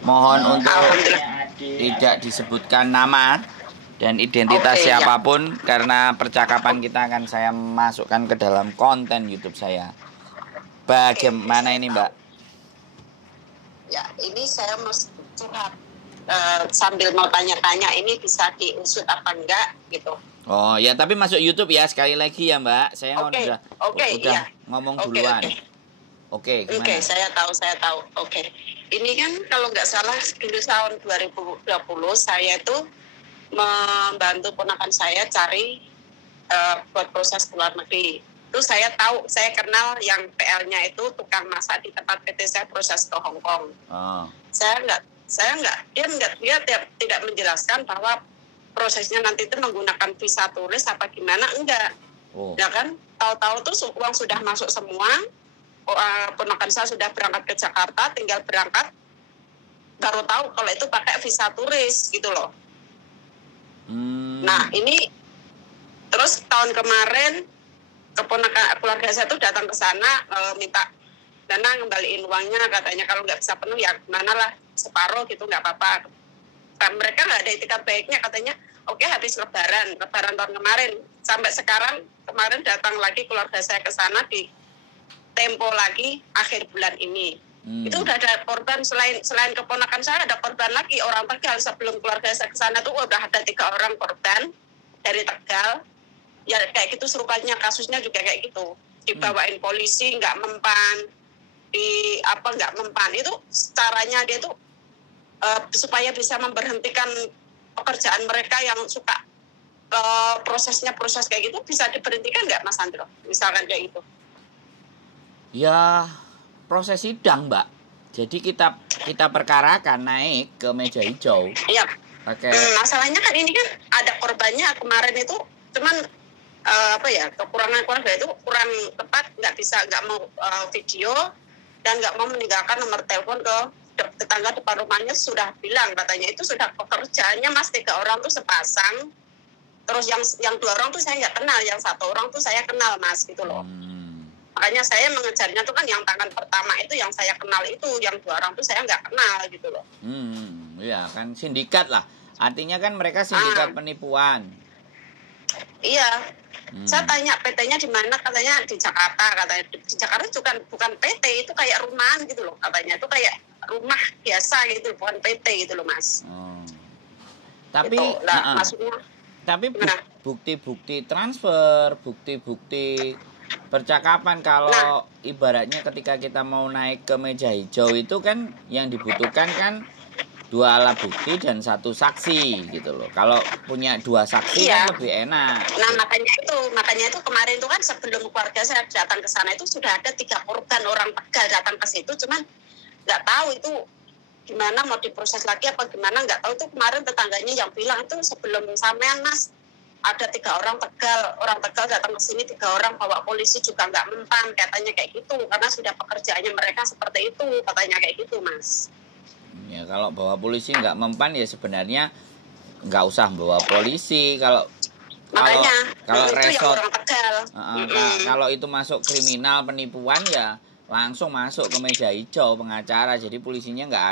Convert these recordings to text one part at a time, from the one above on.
Mohon untuk tidak disebutkan nama dan identitas siapapun karena percakapan kita akan saya masukkan ke dalam konten YouTube saya. Bagaimana ini, Mbak? Ya, ini saya mau curhat sambil mau tanya-tanya ini bisa diusut apa enggak gitu. Oh ya, tapi masuk YouTube ya sekali lagi ya, Mbak. Saya udah iya. ngomong duluan. Oke, gimana? Saya tahu. Ini kan kalau nggak salah dulu tahun 2020 saya itu membantu ponakan saya cari buat proses keluar negeri. Itu saya tahu, saya kenal yang PL-nya itu tukang masak di tempat PT saya proses ke Hong Kong. Oh. Dia tidak menjelaskan bahwa prosesnya nanti itu menggunakan visa turis apa gimana, enggak. Oh. Ya kan, tahu-tahu tuh uang sudah masuk semua, ponakan saya sudah berangkat ke Jakarta, tinggal berangkat, baru tahu kalau itu pakai visa turis gitu loh. Nah ini terus tahun kemarin keluarga saya tuh datang ke sana minta dana ngembaliin uangnya, katanya kalau nggak bisa penuh ya gimana lah, separuh gitu nggak apa-apa. Kan mereka nggak ada etikat baiknya, katanya oke, habis lebaran tahun kemarin sampai sekarang, kemarin datang lagi keluarga saya ke sana di tempo lagi akhir bulan ini. Itu udah ada korban, selain keponakan saya ada korban lagi orang Tegal. Sebelum keluarga saya ke sana tuh udah ada 3 orang korban dari Tegal. Ya kayak gitu serupanya, kasusnya juga kayak gitu. Dibawain polisi nggak mempan, nggak mempan. Itu caranya dia tuh supaya bisa memberhentikan pekerjaan mereka yang suka proses kayak gitu, bisa diberhentikan nggak Mas Andro? Misalkan kayak gitu. Ya, proses sidang, Mbak. Jadi kita perkarakan naik ke meja hijau. Iya. Oke. Masalahnya kan ini kan ada korbannya kemarin itu, cuman kekurangan keluarga itu kurang tepat, nggak mau video dan nggak mau meninggalkan nomor telepon ke tetangga depan rumahnya. Sudah bilang katanya itu sudah pekerjaannya Mas 3 orang tuh sepasang, terus yang 2 orang tuh saya nggak kenal, yang 1 orang tuh saya kenal Mas gitu loh. Makanya saya mengejarnya tuh kan yang tangan pertama itu yang saya kenal, itu yang 2 orang tuh saya nggak kenal gitu loh. Ya kan sindikat lah, artinya kan mereka sindikat penipuan. Iya. Saya tanya PT-nya di mana, katanya di Jakarta. Katanya di Jakarta bukan PT, itu kayak rumahan gitu loh katanya. Itu kayak rumah biasa gitu, bukan PT gitu loh Mas. Tapi gitu. Maksudnya tapi bukti-bukti transfer, bukti-bukti percakapan, kalau ibaratnya ketika kita mau naik ke meja hijau itu kan yang dibutuhkan kan 2 alat bukti dan 1 saksi gitu loh. Kalau punya 2 saksi kan lebih enak. Nah makanya itu kemarin itu kan sebelum keluarga saya datang ke sana itu sudah ada 3 korban orang Tegal datang ke situ, cuman nggak tahu itu gimana mau diproses lagi apa gimana, nggak tahu. Itu kemarin tetangganya yang bilang itu sebelum sampean Mas ada 3 orang Tegal datang ke sini, 3 orang bawa polisi juga nggak mempan, katanya kayak gitu, karena sudah pekerjaannya mereka seperti itu, katanya kayak gitu Mas. Ya kalau bawa polisi nggak mempan ya sebenarnya nggak usah bawa polisi. Kalau resort orang Tegal. Kalau itu masuk kriminal penipuan ya langsung masuk ke meja hijau pengacara. Jadi polisinya nggak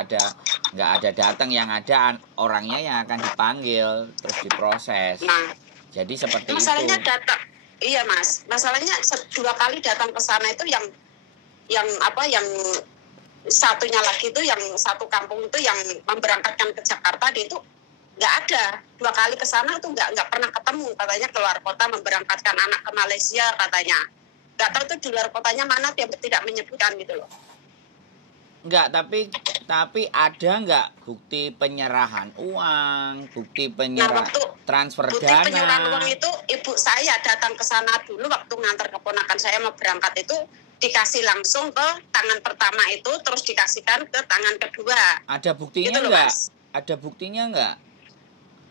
ada datang, yang ada orangnya yang akan dipanggil terus diproses. Jadi seperti masalahnya itu. Iya Mas, masalahnya 2 kali datang ke sana itu yang satunya lagi itu yang 1 kampung itu yang memberangkatkan ke Jakarta, dia itu nggak ada. 2 kali ke sana itu nggak pernah ketemu, katanya keluar kota memberangkatkan anak ke Malaysia katanya. Nggak tahu itu di luar kotanya mana, dia tidak menyebutkan gitu loh. Enggak, tapi ada nggak bukti penyerahan uang, bukti transfer dana? Bukti penyerahan uang itu ibu saya datang ke sana dulu waktu ngantar keponakan saya mau berangkat itu, dikasih langsung ke tangan pertama itu, terus dikasihkan ke tangan kedua. Ada buktinya gitu nggak? Ada buktinya nggak?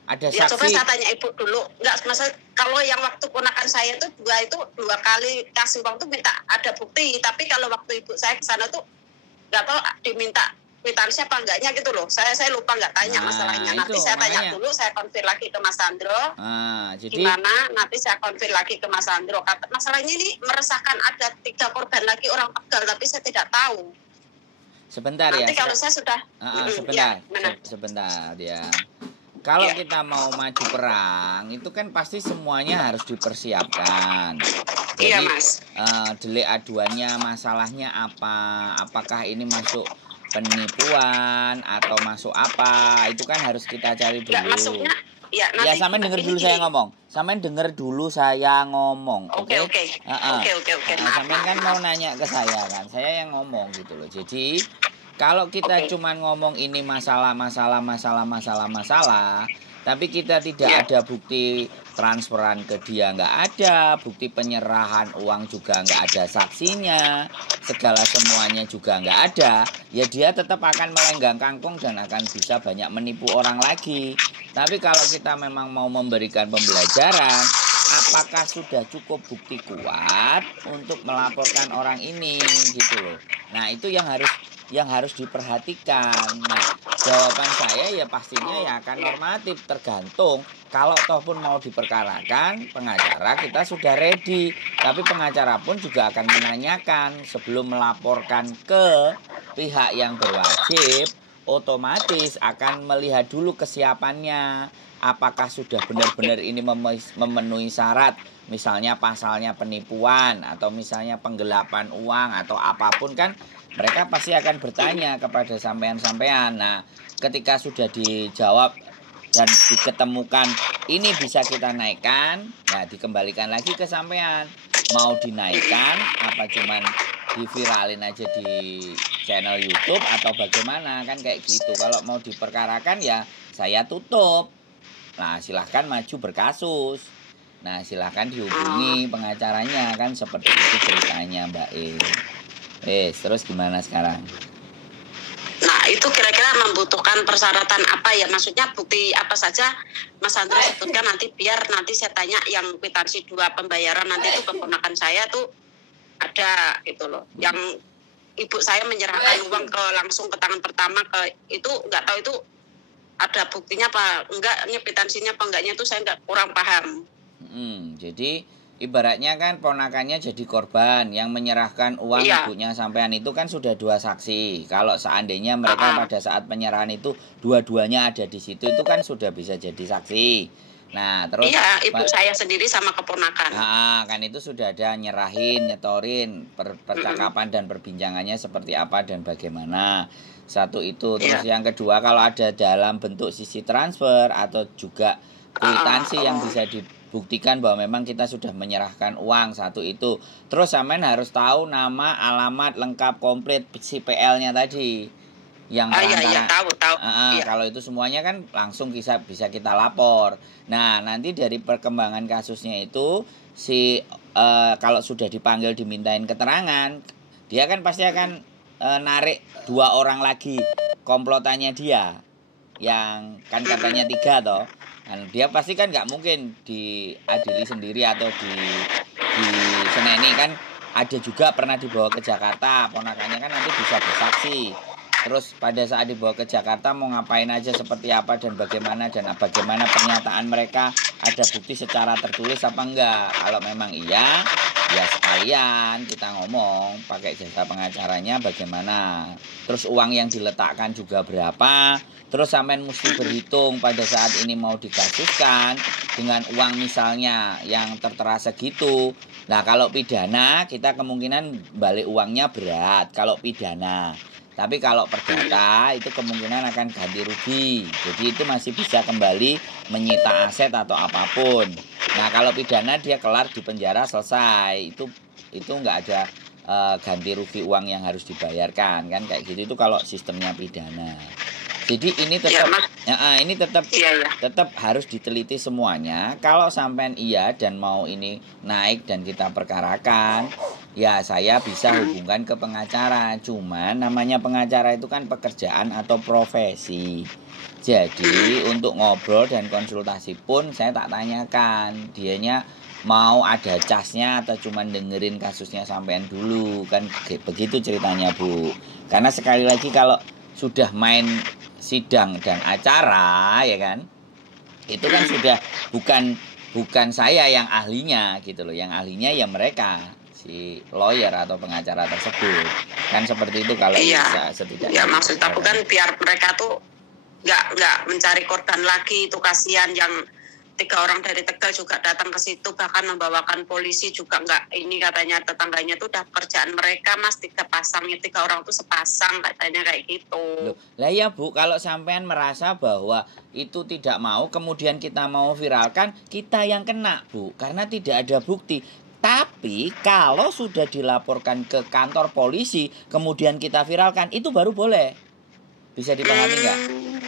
Ada saksi? Ya coba saya tanya ibu dulu. Nggak, masalah kalau yang waktu ponakan saya itu 2 kali kasih uang tuh minta ada bukti, tapi kalau waktu ibu saya ke sana tuh nggak tahu diminta kwitansi apa enggaknya gitu loh. Saya lupa nggak tanya masalahnya. Nanti saya tanya dulu, saya konfir lagi ke Mas Andro. Gimana? Nanti saya konfir lagi ke Mas Andro. Masalahnya ini meresahkan, ada 3 korban lagi orang Tegal, tapi saya tidak tahu. Sebentar ya. Nanti kalau saya sudah sebentar. Ya, Sebentar ya. Kalau kita mau maju perang, itu kan pasti semuanya harus dipersiapkan. Jadi, iya, Mas. Delik aduannya masalahnya apa? Apakah ini masuk penipuan atau masuk apa? Itu kan harus kita cari dulu. Enggak, masuknya ya Ya, nanti sampean denger dulu saya ngomong. Sampean denger dulu saya ngomong. Oke. Sampean kan mau nanya ke saya kan. Saya yang ngomong gitu loh. Jadi, kalau kita cuman ngomong ini masalah, tapi kita tidak ada bukti transferan ke dia, nggak ada, bukti penyerahan uang juga nggak ada saksinya, segala semuanya juga nggak ada, ya dia tetap akan melenggang kangkung dan akan bisa banyak menipu orang lagi. Tapi kalau kita memang mau memberikan pembelajaran, apakah sudah cukup bukti kuat untuk melaporkan orang ini gitu loh. Nah, itu yang harus diperhatikan. Nah, jawaban saya ya pastinya ya akan normatif, tergantung. Kalau toh pun mau diperkarakan, pengacara kita sudah ready. Tapi pengacara pun juga akan menanyakan sebelum melaporkan ke pihak yang berwajib, otomatis akan melihat dulu kesiapannya. Apakah sudah benar-benar ini memenuhi syarat, misalnya pasalnya penipuan atau misalnya penggelapan uang atau apapun kan. Mereka pasti akan bertanya kepada sampean-sampean. Nah, ketika sudah dijawab dan diketemukan ini bisa kita naikkan, nah dikembalikan lagi ke sampean. Mau dinaikkan apa cuman diviralin aja di channel YouTube atau bagaimana kan kayak gitu. Kalau mau diperkarakan ya saya tutup. Nah, silahkan maju berkasus. Nah, silahkan dihubungi pengacaranya kan seperti itu ceritanya, Mbak E. Terus gimana sekarang? Nah, itu kira-kira membutuhkan persyaratan apa ya? Maksudnya bukti apa saja Mas Andra sebutkan nanti, biar nanti saya tanya yang kwitansi 2 pembayaran nanti itu keponakan saya tuh ada gitu loh. Yang ibu saya menyerahkan uang langsung ke tangan pertama ke itu, nggak tahu itu ada buktinya apa enggak, kwitansinya apa enggaknya itu saya kurang paham. Jadi ibaratnya kan ponakannya jadi korban yang menyerahkan uang ibunya sampean itu kan sudah 2 saksi. Kalau seandainya mereka pada saat penyerahan itu dua-duanya ada di situ, itu kan sudah bisa jadi saksi. Nah, terus ibu saya sendiri sama keponakan. Kan itu sudah ada nyetorin percakapan dan perbincangannya seperti apa dan bagaimana. Satu itu. Terus yang kedua, kalau ada dalam bentuk sisi transfer atau juga kwitansi yang bisa buktikan bahwa memang kita sudah menyerahkan uang, satu itu. Terus sampean harus tahu nama, alamat lengkap komplit si PL-nya tadi. Yang tahu. Kalau itu semuanya kan langsung bisa kita lapor. Nah, nanti dari perkembangan kasusnya itu kalau sudah dipanggil dimintain keterangan, dia kan pasti akan narik 2 orang lagi komplotannya dia. Yang kan katanya 3 toh. Dan dia pasti kan nggak mungkin diadili sendiri atau di seneni kan. Ada juga pernah dibawa ke Jakarta, ponakannya kan nanti bisa bersaksi. Terus pada saat dibawa ke Jakarta mau ngapain aja, seperti apa dan bagaimana pernyataan mereka, ada bukti secara tertulis apa enggak. Kalau memang iya, ya sekalian kita ngomong pakai jasa pengacaranya bagaimana. Terus uang yang diletakkan juga berapa. Terus sampean mesti berhitung pada saat ini mau dikasuskan dengan uang misalnya yang tertera segitu. Nah, kalau pidana kita kemungkinan balik uangnya berat kalau pidana. Tapi kalau perdata itu kemungkinan akan ganti rugi. Jadi itu masih bisa kembali menyita aset atau apapun. Nah, kalau pidana dia kelar di penjara selesai. Itu nggak ada ganti rugi uang yang harus dibayarkan kan kayak gitu. Itu kalau sistemnya pidana. Jadi ini tetap harus diteliti semuanya. Kalau sampean iya dan mau ini naik dan kita perkarakan, ya saya bisa hubungkan ke pengacara. Cuman namanya pengacara itu kan pekerjaan atau profesi. Jadi untuk ngobrol dan konsultasi pun saya tak tanyakan dianya mau ada casnya atau cuman dengerin kasusnya sampean dulu kan begitu ceritanya, Bu. Karena sekali lagi kalau sudah main sidang dan acara ya kan, itu kan sudah bukan saya yang ahlinya gitu loh, yang ahlinya ya mereka si si lawyer atau pengacara tersebut. Kan seperti itu kalau bisa setidaknya. Ya maksud aku kan biar mereka tuh nggak mencari korban lagi, itu kasihan. Yang 3 orang dari Tegal juga datang ke situ, bahkan membawakan polisi juga nggak, ini katanya tetangganya tuh udah pekerjaan mereka Mas, 3 orang tuh sepasang katanya kayak gitu. Loh, lah ya Bu, kalau sampean merasa bahwa itu tidak mau, kemudian kita mau viralkan, kita yang kena Bu, karena tidak ada bukti. Tapi kalau sudah dilaporkan ke kantor polisi, kemudian kita viralkan, itu baru boleh. Bisa dipahami nggak?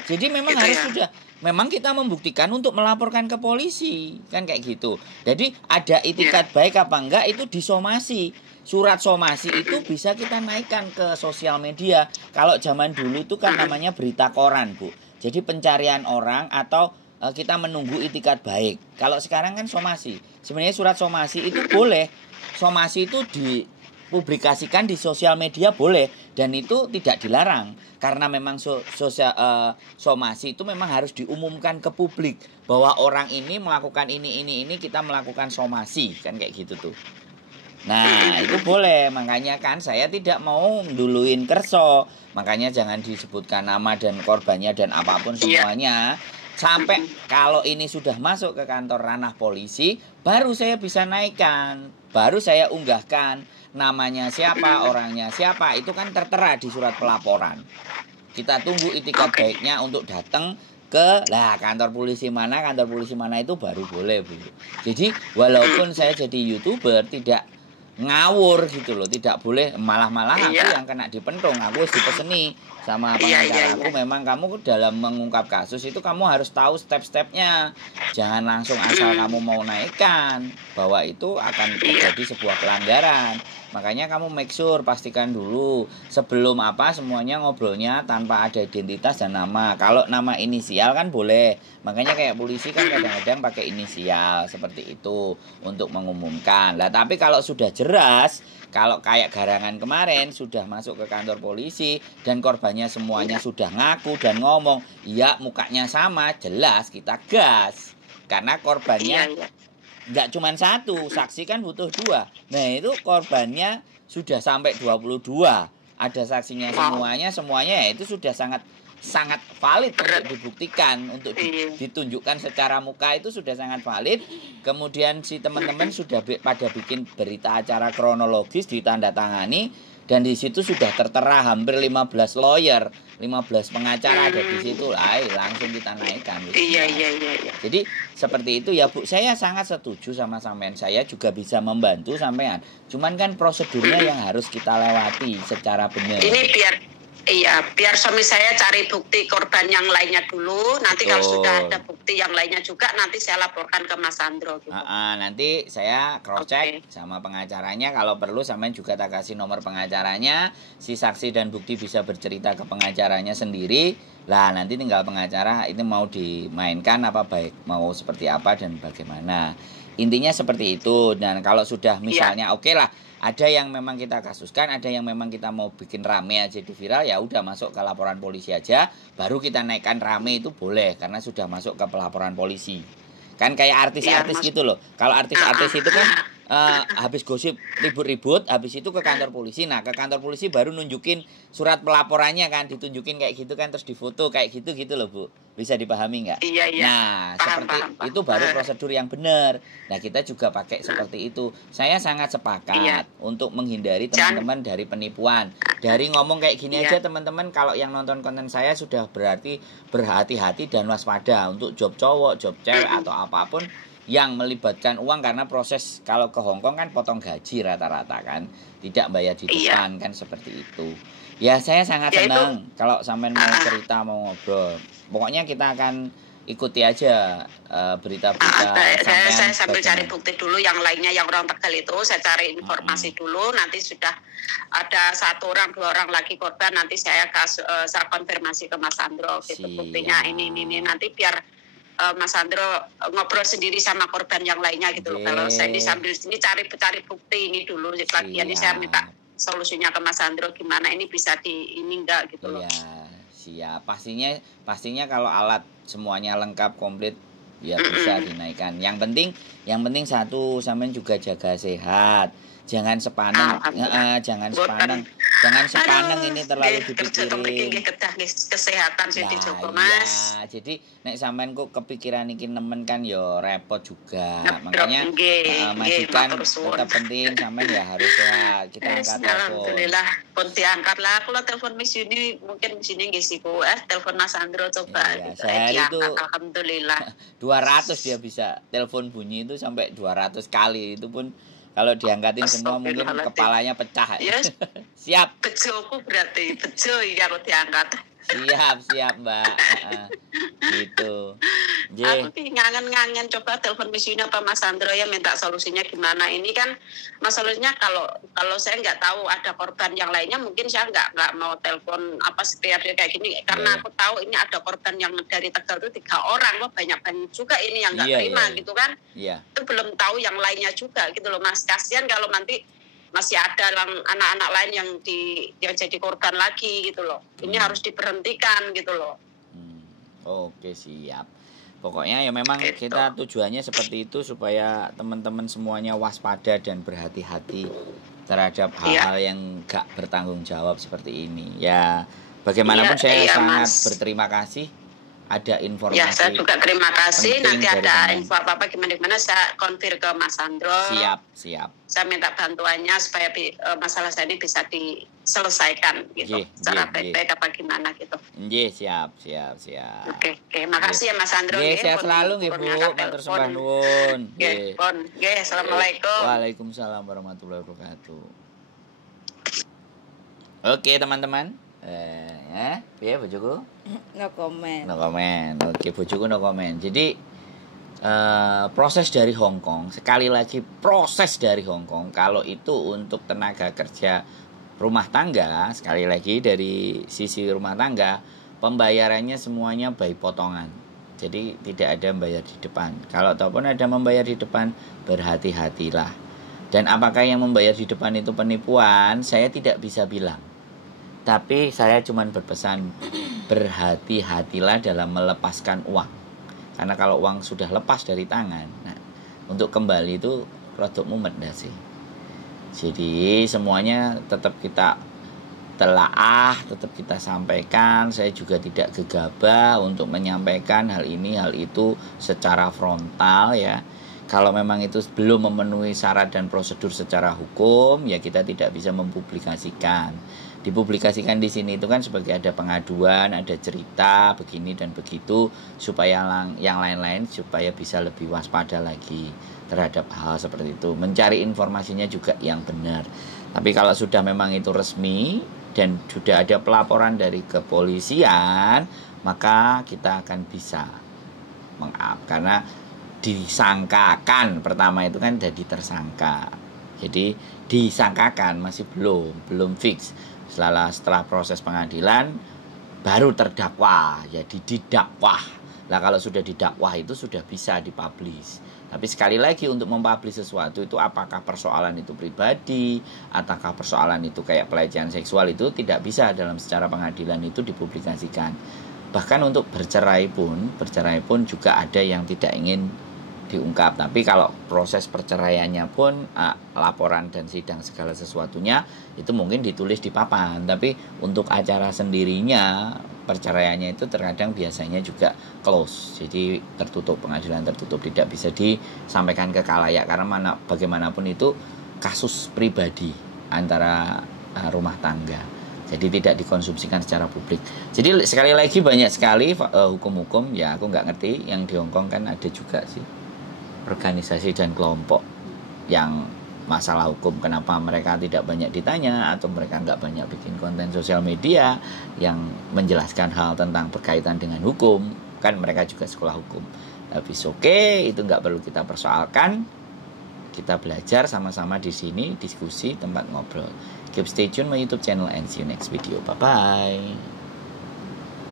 Jadi memang gitu harus ya? sudah, memang kita membuktikan untuk melaporkan ke polisi, kan kayak gitu. Jadi ada itikat baik apa enggak itu disomasi. Surat somasi itu bisa kita naikkan ke sosial media. Kalau zaman dulu itu kan namanya berita koran Bu. Jadi pencarian orang atau kita menunggu itikat baik. Kalau sekarang kan somasi. Sebenarnya surat somasi itu boleh. Somasi itu dipublikasikan di sosial media boleh, dan itu tidak dilarang karena memang somasi itu memang harus diumumkan ke publik bahwa orang ini melakukan ini kita melakukan somasi, kan kayak gitu tuh. Nah itu boleh, makanya kan saya tidak mau duluin kerso, makanya jangan disebutkan nama dan korbannya dan apapun semuanya. Sampai kalau ini sudah masuk ke kantor ranah polisi, baru saya bisa naikkan, baru saya unggahkan namanya siapa, orangnya siapa, itu kan tertera di surat pelaporan. Kita tunggu itikat baiknya untuk datang ke kantor polisi mana itu baru boleh Bu. Jadi walaupun saya jadi YouTuber tidak ngawur gitu loh, tidak boleh malah aku yang kena dipentung, aku harus dipeseni sama pengacara aku. Memang kamu dalam mengungkap kasus itu kamu harus tahu step-stepnya, jangan langsung asal kamu mau naikkan bahwa itu akan terjadi sebuah pelanggaran. Makanya kamu make sure, pastikan dulu sebelum semuanya ngobrolnya tanpa ada identitas dan nama. Kalau nama inisial kan boleh, makanya kayak polisi kan kadang-kadang pakai inisial seperti itu untuk mengumumkan. Lah tapi kalau sudah jelas, kalau kayak Garangan kemarin sudah masuk ke kantor polisi dan korbannya semuanya sudah ngaku dan ngomong, ya mukanya sama, jelas kita gas. Karena korbannya nggak cuma 1, saksi kan butuh 2. Nah itu korbannya sudah sampai 22. Ada saksinya semuanya ya itu sudah sangat valid untuk dibuktikan, untuk ditunjukkan secara muka itu sudah sangat valid. Kemudian si teman-teman sudah pada bikin berita acara kronologis ditandatangani, dan di situ sudah tertera hampir 15 lawyer, 15 pengacara ada di situ. Langsung kita naikkan. Iya. Jadi seperti itu ya Bu. Saya sangat setuju sama sampean. Saya juga bisa membantu sampean. Cuman kan prosedurnya yang harus kita lewati secara benar. Ini biar suami saya cari bukti korban yang lainnya dulu. Nanti kalau sudah ada bukti yang lainnya juga, nanti saya laporkan ke Mas Sandro gitu. Nanti saya cross check sama pengacaranya. Kalau perlu sampean juga tak kasih nomor pengacaranya. Si saksi dan bukti bisa bercerita ke pengacaranya sendiri. Lah nanti tinggal pengacara ini mau dimainkan apa baik, mau seperti apa dan bagaimana. Intinya seperti itu. Dan kalau sudah misalnya oke lah, ada yang memang kita kasuskan, ada yang memang kita mau bikin rame aja di viral, ya udah masuk ke laporan polisi aja, baru kita naikkan rame itu boleh karena sudah masuk ke pelaporan polisi. Kan kayak artis-artis gitu loh. Kalau artis-artis itu kan habis gosip ribut-ribut, habis itu ke kantor polisi. Nah, ke kantor polisi baru nunjukin surat pelaporannya kan, ditunjukin kayak gitu kan, terus difoto kayak gitu loh Bu. Bisa dipahami nggak? Iya. Nah, seperti itu baru prosedur yang benar. Nah, kita juga pakai seperti itu. Saya sangat sepakat untuk menghindari teman-teman dari penipuan. Dari ngomong kayak gini aja teman-teman, kalau yang nonton konten saya sudah berarti berhati-hati dan waspada untuk job cowok, job cewek atau apapun yang melibatkan uang, karena proses kalau ke Hongkong kan potong gaji rata-rata kan, tidak bayar di depan kan, seperti itu. Ya saya sangat senang kalau sampean mau cerita, mau ngobrol. Pokoknya kita akan ikuti aja berita-berita. Saya sambil cari bukti dulu yang lainnya, yang orang Tegal itu saya cari informasi dulu. Nanti sudah ada 1 orang 2 orang lagi korban, nanti saya konfirmasi ke Mas Sandro gitu. Buktinya ini nanti biar Mas Sandro ngobrol sendiri sama korban yang lainnya gitu loh. Kalau saya sambil sini cari bukti ini dulu. Lagi ini saya minta solusinya ke Mas Sandro, gimana ini bisa ini enggak gitu loh. Siap. Pastinya kalau alat semuanya lengkap komplit, ya bisa dinaikkan. Yang penting satu, sampean juga jaga sehat. Jangan sepaneng, jangan sepaneng ini terlalu dipikirin. Kesehatan sih dicoba, Mas. Ya, jadi nek sampean kok kepikiran iki nemen kan ya repot juga. Makanya majikan tetap penting, sampean ya harus sehat. Kita angkat telepon. Alhamdulillah, pun diangkat lah. Kalau telepon Miss Yuni mungkin di sini nggih sih telepon Mas Andro coba. Iya, sehari itu alhamdulillah. 200 dia bisa telepon bunyi itu sampai 200 kali, itu pun kalau diangkatin semua mungkin kepalanya pecah. Yes. Siap. Bejoku berarti bejo ya kalau diangkat. Siap Mbak. Gitu. Aku ngangen coba telepon Miss Yuna apa Mas Andro ya, minta solusinya gimana. Ini kan masalahnya kalau saya nggak tahu ada korban yang lainnya, mungkin saya nggak mau telepon apa setiap kayak gini karena aku tahu ini ada korban yang dari Tegal itu 3 orang loh, banyak juga ini yang nggak terima gitu kan. Itu belum tahu yang lainnya juga gitu loh Mas. Kasihan kalau nanti masih ada anak-anak lain yang jadi korban lagi gitu loh. Ini harus diberhentikan gitu loh. Oke, siap. Pokoknya ya memang gitu. Kita tujuannya seperti itu supaya teman-teman semuanya waspada dan berhati-hati terhadap hal-hal yang gak bertanggung jawab seperti ini. Ya, bagaimanapun saya sangat berterima kasih ada informasi. Ya, saya juga terima kasih. Nanti ada info apa-apa gimana saya konfir ke Mas Andro. Siap. Saya minta bantuannya supaya masalah saya ini bisa diselesaikan gitu. Secara baik-baik apa gimana gitu. Siap. Oke. Makasih ya Mas Andro. Sehat selalu nggih Bu. Matur sembah nuwun. Nggih. Assalamualaikum. Waalaikumsalam warahmatullahi wabarakatuh. Oke, teman-teman. Ya bojoku no comment. Oke, bojoku no comment. Jadi proses dari Hong Kong, sekali lagi proses dari Hong Kong, kalau itu untuk tenaga kerja rumah tangga, sekali lagi dari sisi rumah tangga, pembayarannya semuanya by potongan. Jadi tidak ada membayar di depan. Kalau ataupun ada membayar di depan, berhati-hatilah. Dan apakah yang membayar di depan itu penipuan, saya tidak bisa bilang. Tapi saya cuma berpesan, berhati-hatilah dalam melepaskan uang. Karena kalau uang sudah lepas dari tangan, nah, untuk kembali itu rodok mumet sih. Jadi semuanya tetap kita telaah, tetap kita sampaikan. Saya juga tidak gegabah untuk menyampaikan hal ini, hal itu secara frontal ya. Kalau memang itu belum memenuhi syarat dan prosedur secara hukum, ya kita tidak bisa mempublikasikan. Dipublikasikan di sini itu kan sebagai ada pengaduan, ada cerita begini dan begitu, supaya yang lain-lain supaya bisa lebih waspada lagi terhadap hal seperti itu, mencari informasinya juga yang benar. Tapi kalau sudah memang itu resmi dan sudah ada pelaporan dari kepolisian, maka kita akan bisa karena disangkakan, pertama itu kan jadi tersangka, jadi disangkakan, masih belum fix. Setelah proses pengadilan baru terdakwa, jadi didakwah. Nah kalau sudah didakwah itu sudah bisa dipublish. Tapi sekali lagi untuk mempublish sesuatu itu apakah persoalan itu pribadi, ataukah persoalan itu kayak pelecehan seksual, itu tidak bisa dalam secara pengadilan itu dipublikasikan. Bahkan untuk bercerai pun juga ada yang tidak ingin diungkap. Tapi kalau proses perceraiannya pun laporan dan sidang segala sesuatunya itu mungkin ditulis di papan. Tapi untuk acara sendirinya, perceraiannya itu terkadang biasanya juga close, jadi tertutup, pengadilan tertutup, tidak bisa disampaikan ke khalayak karena bagaimanapun itu kasus pribadi antara rumah tangga. Jadi tidak dikonsumsikan secara publik. Jadi sekali lagi banyak sekali hukum-hukum, ya aku nggak ngerti, yang di Hong Kong kan ada juga sih organisasi dan kelompok yang masalah hukum, kenapa mereka tidak banyak ditanya atau mereka nggak banyak bikin konten sosial media yang menjelaskan hal tentang berkaitan dengan hukum, kan mereka juga sekolah hukum. Tapi itu nggak perlu kita persoalkan, kita belajar sama-sama di sini, diskusi, tempat ngobrol. Keep stay tune my YouTube channel and see you next video. Bye bye.